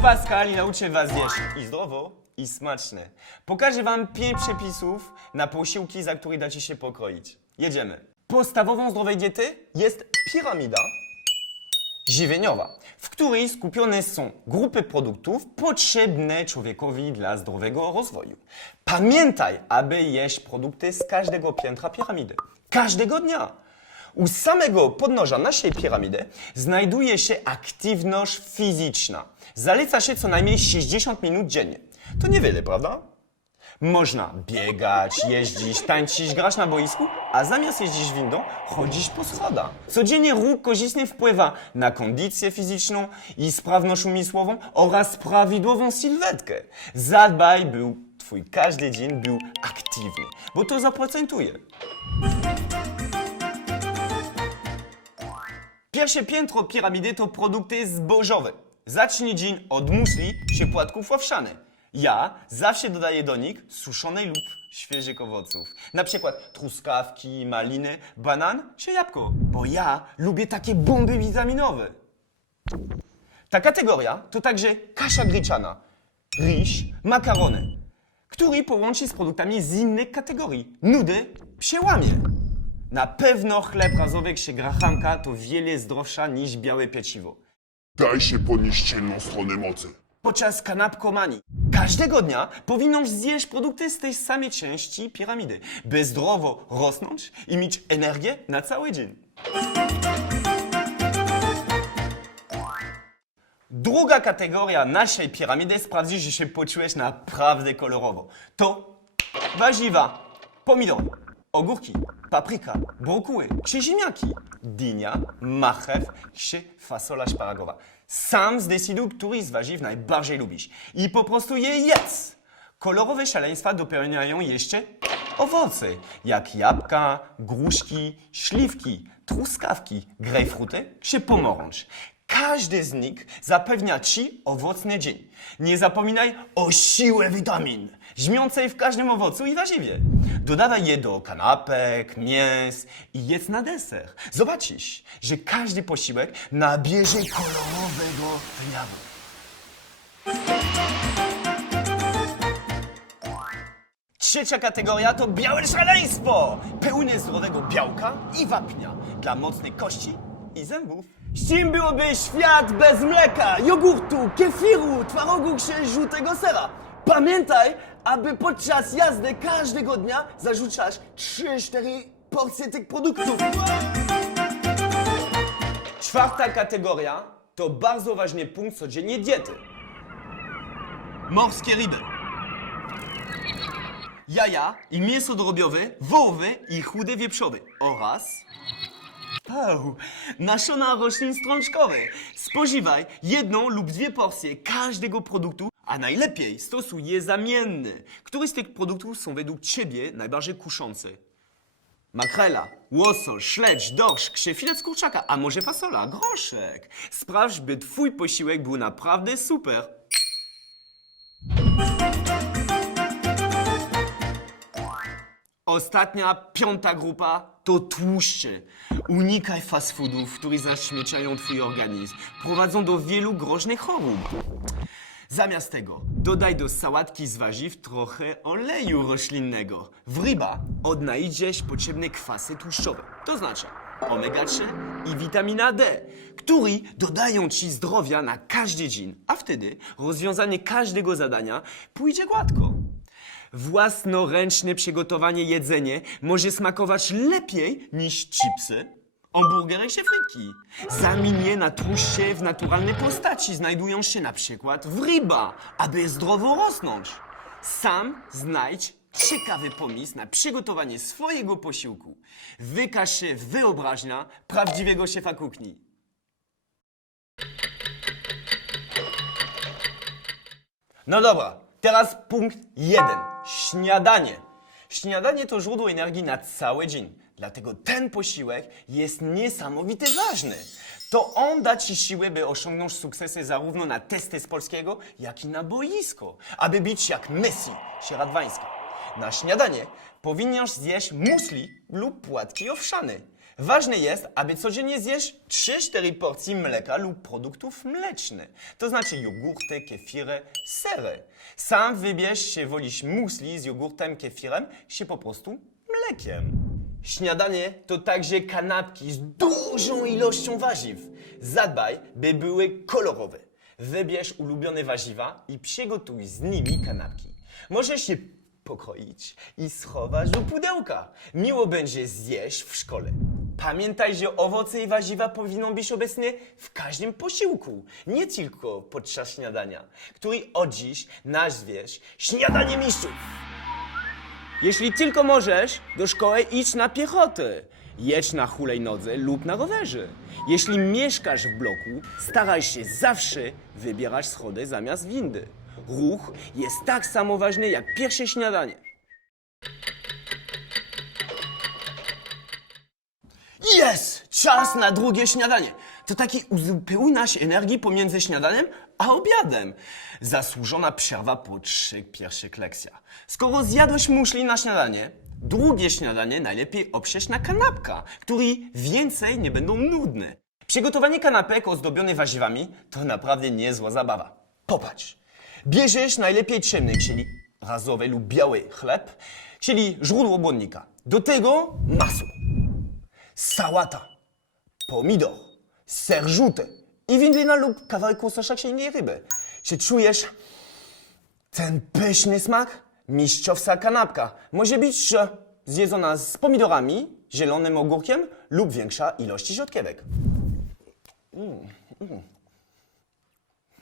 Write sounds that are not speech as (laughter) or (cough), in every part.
Cześć, jestem Pascal i nauczę was jeść i zdrowo, i smaczne. Pokażę wam pięć przepisów na posiłki, za które dacie się pokroić. Jedziemy. Podstawową zdrowej diety jest piramida żywieniowa, w której skupione są grupy produktów potrzebne człowiekowi dla zdrowego rozwoju. Pamiętaj, aby jeść produkty z każdego piętra piramidy. Każdego dnia. U samego podnóża naszej piramidy znajduje się aktywność fizyczna. Zaleca się co najmniej 60 minut dziennie. To niewiele, prawda? Można biegać, jeździć, tańczyć, grać na boisku, a zamiast jeździć windą, chodzić po schodach. Codziennie ruch korzystnie wpływa na kondycję fizyczną i sprawność umysłową oraz prawidłową sylwetkę. Zadbaj, by twój każdy dzień był aktywny, bo to zaprocentuje. Pierwsze piętro piramidy to produkty zbożowe. Zacznij dzień od musli czy płatków owsianych. Ja zawsze dodaję do nich suszonej lub świeżych owoców. Na przykład truskawki, maliny, banan czy jabłko. Bo ja lubię takie bomby witaminowe. Ta kategoria to także kasza gryczana, ryż, makarony, który połączy z produktami z innych kategorii. Nudy przełamie. Na pewno chleb razowy czy grachanka to wiele zdrowsza niż białe pieciwo. Daj się ponieść ciemną stronę mocy. Podczas kanapkomanii każdego dnia powinnaś zjeść produkty z tej samej części piramidy, by zdrowo rosnąć i mieć energię na cały dzień. Druga kategoria naszej piramidy sprawdzi, że się poczułeś naprawdę kolorowo. To warzywa, pomidory, ogórki, papryka, brokuły czy ziemniaki, dynia, marchew czy fasola szparagowa. Sam zdecyduj, który z warzyw najbardziej lubisz i po prostu je jedz. Kolorowe szaleństwa dopełniają jeszcze owoce, jak jabłka, gruszki, śliwki, truskawki, grejpfruty czy pomarańcz. Każdy z nich zapewnia Ci owocny dzień. Nie zapominaj o siłę witamin, żmiącej w każdym owocu i warzywie. Dodawaj je do kanapek, mięs i jedz na deser. Zobaczysz, że każdy posiłek nabierze kolorowego wymiaru. Trzecia kategoria to białe szaleństwo! Pełne zdrowego białka i wapnia dla mocnej kości i zębów. Z czym byłoby świat bez mleka, jogurtu, kefiru, twarogu czy żółtego sera? Pamiętaj, aby podczas jazdy każdego dnia zarzucać 3-4 porcje tych produktów. Czwarta kategoria to bardzo ważny punkt codziennie diety. Morskie ryby jaja i mięso drobiowe, wołowe i chude wieprzowe oraz nasiona roślin strączkowe. Spożywaj jedną lub dwie porcje każdego produktu, a najlepiej stosuj je zamienne. Które z tych produktów są według Ciebie najbardziej kuszące? Makrela, łosoś, śledź, dorsz, krzefilet kurczaka, a może fasola, groszek. Sprawdź, by Twój posiłek był naprawdę super. Ostatnia, piąta grupa to tłuszcze. Unikaj fast foodów, które zaśmieciają twój organizm. Prowadzą do wielu groźnych chorób. Zamiast tego dodaj do sałatki z warzyw trochę oleju roślinnego. W ryba odnajdziesz potrzebne kwasy tłuszczowe. To znaczy omega-3 i witamina D, które dodają ci zdrowia na każdy dzień, a wtedy rozwiązanie każdego zadania pójdzie gładko. Własnoręczne przygotowanie jedzenie może smakować lepiej niż chipsy, hamburgery czy frytki. Zamień je na tłuszcze w naturalnej postaci. Znajdują się na przykład w ryba, aby zdrowo rosnąć. Sam znajdź ciekawy pomysł na przygotowanie swojego posiłku. Wykaż się wyobraźnia prawdziwego szefa kuchni. No dobra, teraz punkt jeden. Śniadanie. Śniadanie to źródło energii na cały dzień. Dlatego ten posiłek jest niesamowicie ważny. To on da Ci siłę, by osiągnąć sukcesy zarówno na testy z polskiego, jak i na boisko. Aby być jak Messi czy Radwańska. Na śniadanie powinnaś zjeść musli lub płatki owsiane. Ważne jest, aby codziennie zjeść 3-4 porcji mleka lub produktów mlecznych. To znaczy jogurty, kefiry, sery. Sam wybierz, czy wolisz musli z jogurtem, kefirem, czy po prostu mlekiem. Śniadanie to także kanapki z dużą ilością warzyw. Zadbaj, by były kolorowe. Wybierz ulubione warzywa i przygotuj z nimi kanapki. Możesz je pokroić i schować do pudełka. Miło będzie zjeść w szkole. Pamiętaj, że owoce i warzywa powinny być obecne w każdym posiłku, nie tylko podczas śniadania, który od dziś nazwiesz śniadanie mistrzów. Jeśli tylko możesz, do szkoły idź na piechotę. Jedź na hulajnodze lub na rowerze. Jeśli mieszkasz w bloku, staraj się zawsze wybierać schody zamiast windy. Ruch jest tak samo ważny jak pierwsze śniadanie. Jest! Czas na drugie śniadanie. To taki uzupełniasz energii pomiędzy śniadaniem a obiadem. Zasłużona przerwa po trzech pierwszych lekcjach. Skoro zjadłeś muszli na śniadanie, drugie śniadanie najlepiej oprzeć na kanapka, które więcej nie będą nudne. Przygotowanie kanapek ozdobionych warzywami to naprawdę niezła zabawa. Popatrz. Bierzesz najlepiej ciemny, czyli razowy lub biały chleb, czyli źródło błonnika. Do tego masło sałata, pomidor, ser żółty i wędlina lub kawałek łososia innej ryby. Czy czujesz ten pyszny smak? Mistrzowska kanapka może być zjedzona z pomidorami, zielonym ogórkiem lub większa ilość środkiewek. Mm, mm.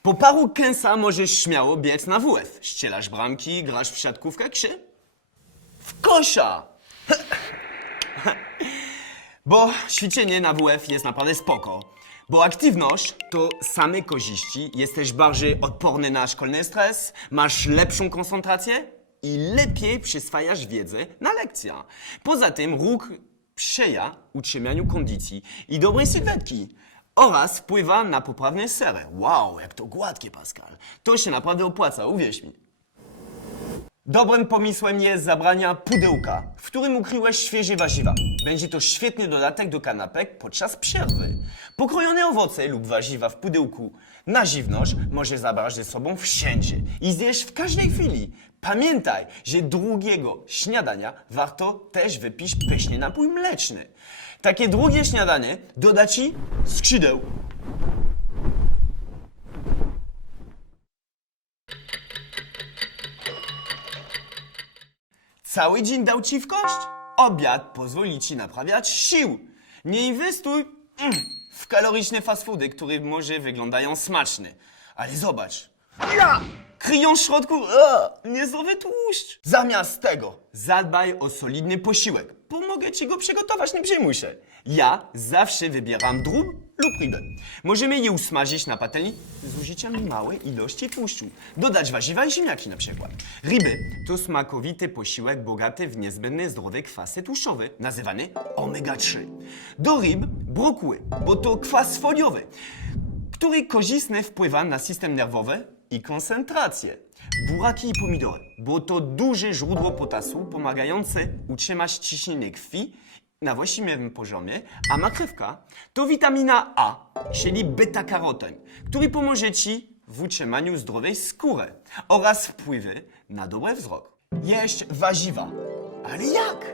Po paru kęsa możesz śmiało biec na WF. Ścielasz bramki, grasz w siatkówkę, czy w kosza. (laughs) Bo ćwiczenie na WF jest naprawdę spoko. Bo aktywność to same korzyści, jesteś bardziej odporny na szkolny stres, masz lepszą koncentrację i lepiej przyswajasz wiedzę na lekcjach. Poza tym ruch sprzyja utrzymaniu kondycji i dobrej sylwetki oraz wpływa na poprawne sery. Wow, jak to gładkie, Pascal. To się naprawdę opłaca, uwierz mi. Dobrym pomysłem jest zabrania pudełka, w którym ukryłeś świeże warzywa. Będzie to świetny dodatek do kanapek podczas przerwy. Pokrojone owoce lub warzywa w pudełku na żywność możesz zabrać ze sobą wszędzie i zjeść w każdej chwili. Pamiętaj, że drugiego śniadania warto też wypić pyszny napój mleczny. Takie drugie śniadanie doda ci skrzydeł. Cały dzień dał ci w kość? Obiad pozwoli ci naprawiać sił. Nie inwestuj mm, w kaloryczne fast foody, które może wyglądają smaczne. Ale zobacz. Ja! Kryją w środku e, niezdrowy tłuszcz. Zamiast tego zadbaj o solidny posiłek. Pomogę ci go przygotować, nie przejmuj się. Ja zawsze wybieram drób lub rybę. Możemy je usmażyć na patelni z użyciem małej ilości tłuszczu. Dodać warzywa i ziemniaki na przykład. Ryby to smakowity posiłek bogaty w niezbędne zdrowe kwasy tłuszczowe, nazywane omega-3. Do ryb brokuły, bo to kwas foliowy, który korzystnie wpływa na system nerwowy i koncentrację. Buraki i pomidory, bo to duże źródło potasu pomagające utrzymać ciśnienie krwi na właściwym poziomie, a marchewka to witamina A, czyli beta-karoten, który pomoże Ci w utrzymaniu zdrowej skóry oraz wpływy na dobry wzrok. Jeść warzywa. Ale jak?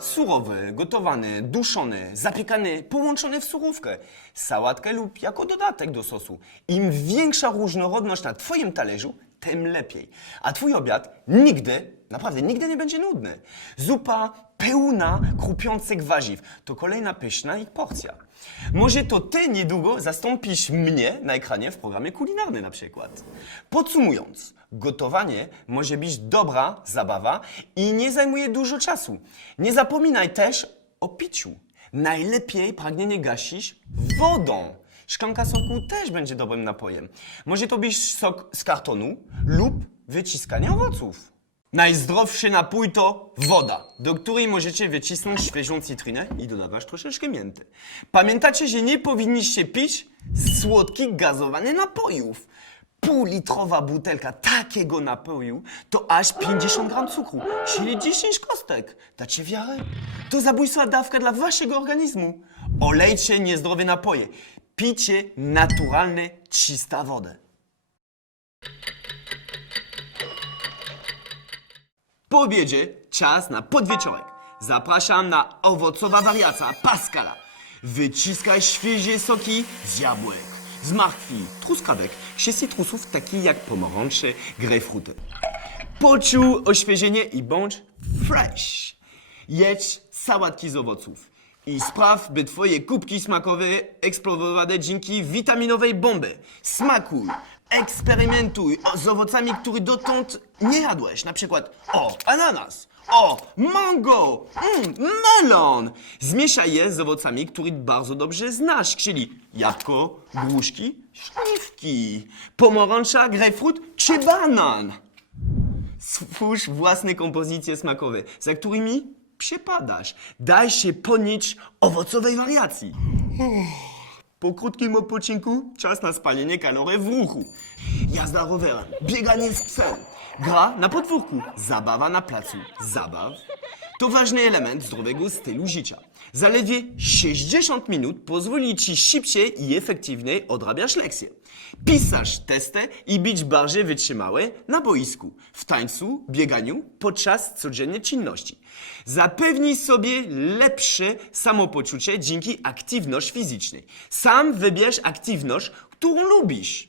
Surowe, gotowane, duszone, zapiekane, połączone w surówkę, sałatkę lub jako dodatek do sosu. Im większa różnorodność na Twoim talerzu, tym lepiej. A Twój obiad nigdy, naprawdę nigdy nie będzie nudny. Zupa pełna krupiących warzyw to kolejna pyszna ich porcja. Może to Ty niedługo zastąpisz mnie na ekranie w programie kulinarnym na przykład. Podsumując, gotowanie może być dobra zabawa i nie zajmuje dużo czasu. Nie zapominaj też o piciu. Najlepiej pragnienie gasisz wodą. Szklanka soku też będzie dobrym napojem. Może to być sok z kartonu lub wyciskanie owoców. Najzdrowszy napój to woda, do której możecie wycisnąć świeżą cytrynę i dodawać troszeczkę mięty. Pamiętacie, że nie powinniście pić słodkich, gazowanych napojów. Półlitrowa butelka takiego napoju to aż 50 gram cukru, czyli 10 kostek. Dacie wiarę? To zabójstwa dawka dla waszego organizmu. Olejcie niezdrowe napoje. Picie naturalne, czysta wodę. Po obiedzie czas na podwieczorek. Zapraszam na owocowa wariacja Pascala. Wyciskaj świeże soki z jabłek, z marchwi, truskawek, czy cytrusów takich jak pomarańcze, grejpfruty. Poczuł oświeżenie i bądź fresh. Jedz sałatki z owoców i spraw, by twoje kubki smakowe eksplodowały dzięki witaminowej bomby. Smakuj, eksperymentuj z owocami, które dotąd nie jadłeś. Na przykład, o, ananas, o, mango, mm, melon. Zmieszaj je z owocami, które bardzo dobrze znasz, czyli jabłko, gruszki, śliwki, pomarańcza, grejpfrut czy banan. Stwórz własne kompozycje smakowe, za którymi przepadasz. Daj się ponieść owocowej wariacji. Po krótkim odpoczynku czas na spalenie kalorii w ruchu. Jazda rowerem, bieganie z psem, gra na podwórku, zabawa na placu zabaw. To ważny element zdrowego stylu życia. Zaledwie 60 minut pozwoli Ci szybciej i efektywniej odrabiać lekcje. Pisać testy i być bardziej wytrzymały na boisku, w tańcu, bieganiu, podczas codziennej czynności. Zapewnij sobie lepsze samopoczucie dzięki aktywności fizycznej. Sam wybierz aktywność, którą lubisz.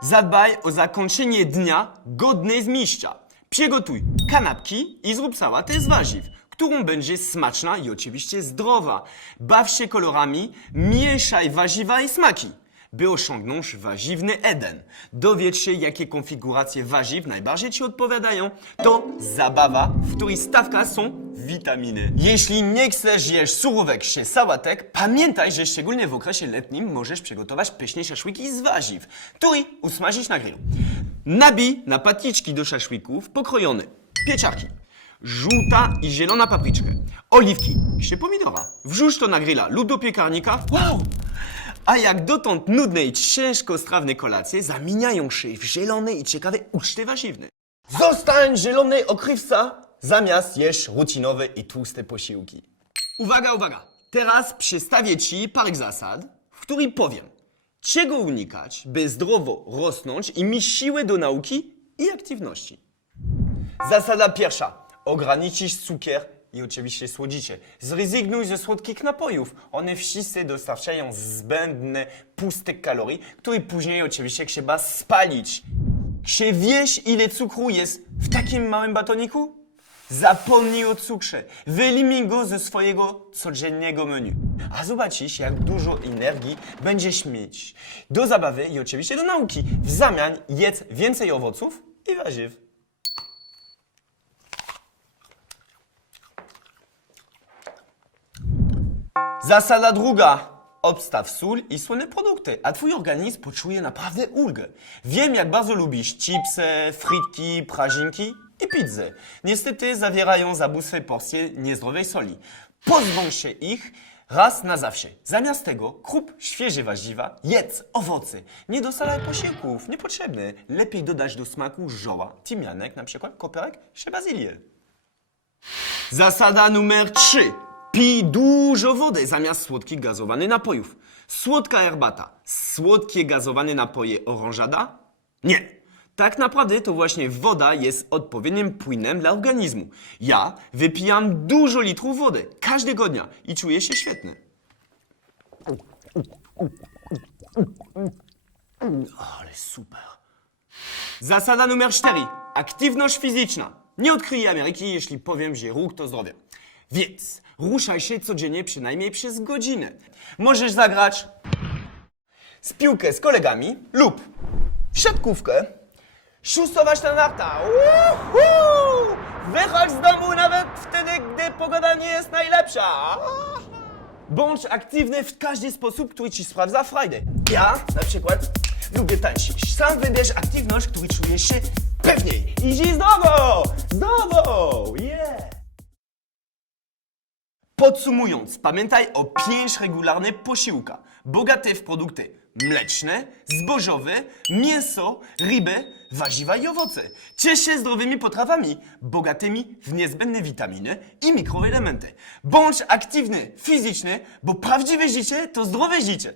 Zadbaj o zakończenie dnia godne z mistrza. Przygotuj kanapki i zrób sałatę z warzyw, którą będzie smaczna i oczywiście zdrowa. Baw się kolorami, mieszaj warzywa i smaki, by osiągnąć warzywny Eden. Dowiedz się, jakie konfiguracje warzyw najbardziej Ci odpowiadają. To zabawa, w której stawka są witaminy. Jeśli nie chcesz jeść surówek czy sałatek, pamiętaj, że szczególnie w okresie letnim możesz przygotować pyszne szaszłyki z warzyw, które usmażyć na grillu. Nabij na patyczki do szaszłyków pokrojone pieczarki, żółta i zielona papryczkę, oliwki, jeszcze pomidora. Wrzuć to na grilla lub do piekarnika. Wow! A jak dotąd nudne i ciężkostrawne kolacje zamieniają się w zielone i ciekawe uczty warzywne. Zostań zielony okrywca zamiast jeść rutynowe i tłuste posiłki. Uwaga, uwaga! Teraz przedstawię Ci parę zasad, w których powiem, czego unikać, by zdrowo rosnąć i mieć siłę do nauki i aktywności. Zasada pierwsza. Ograniczyć cukier i oczywiście słodzicie. Zrezygnuj ze słodkich napojów. One wszyscy dostarczają zbędne, puste kalorii, które później oczywiście trzeba spalić. Czy wiesz, ile cukru jest w takim małym batoniku? Zapomnij o cukrze. Wyeliminuj go ze swojego codziennego menu. A zobaczysz, jak dużo energii będziesz mieć do zabawy i oczywiście do nauki. W zamian jedz więcej owoców i warzyw. Zasada druga. Obstaw sól i słone produkty, a twój organizm poczuje naprawdę ulgę. Wiem, jak bardzo lubisz chipsy, frytki, prażynki i pizzę. Niestety zawierają zabójstwe porcje niezdrowej soli. Pozbądź się ich raz na zawsze. Zamiast tego kup świeże warzywa, jedz owoce. Nie dosalaj posiłków, niepotrzebne. Lepiej dodać do smaku żoła, tymianek, na przykład koperek czy bazylię. Zasada numer 3. Pij dużo wody zamiast słodkich gazowanych napojów. Słodka herbata, słodkie gazowane napoje oranżada? Nie. Tak naprawdę to właśnie woda jest odpowiednim płynem dla organizmu. Ja wypijam dużo litrów wody każdego dnia i czuję się świetnie. Ale super. Zasada numer 4. Aktywność fizyczna. Nie odkryję Ameryki, jeśli powiem, że ruch to zdrowie. Więc ruszaj się codziennie przynajmniej przez godzinę. Możesz zagrać z piłkę z kolegami lub w siatkówkę, szustować na narta. Wychodź z domu nawet wtedy, gdy pogoda nie jest najlepsza. Bądź aktywny w każdy sposób, który ci sprawdza frajdę. Ja na przykład lubię tańczyć. Sam wybierz aktywność, której czujesz się pewniej. Idź zdrowo! Zdrowo! Yeah! Podsumując, pamiętaj o pięć regularnych posiłkach, bogate w produkty mleczne, zbożowe, mięso, rybę, warzywa i owoce. Ciesz się zdrowymi potrawami, bogatymi w niezbędne witaminy i mikroelementy. Bądź aktywny fizycznie, bo prawdziwe życie to zdrowe życie.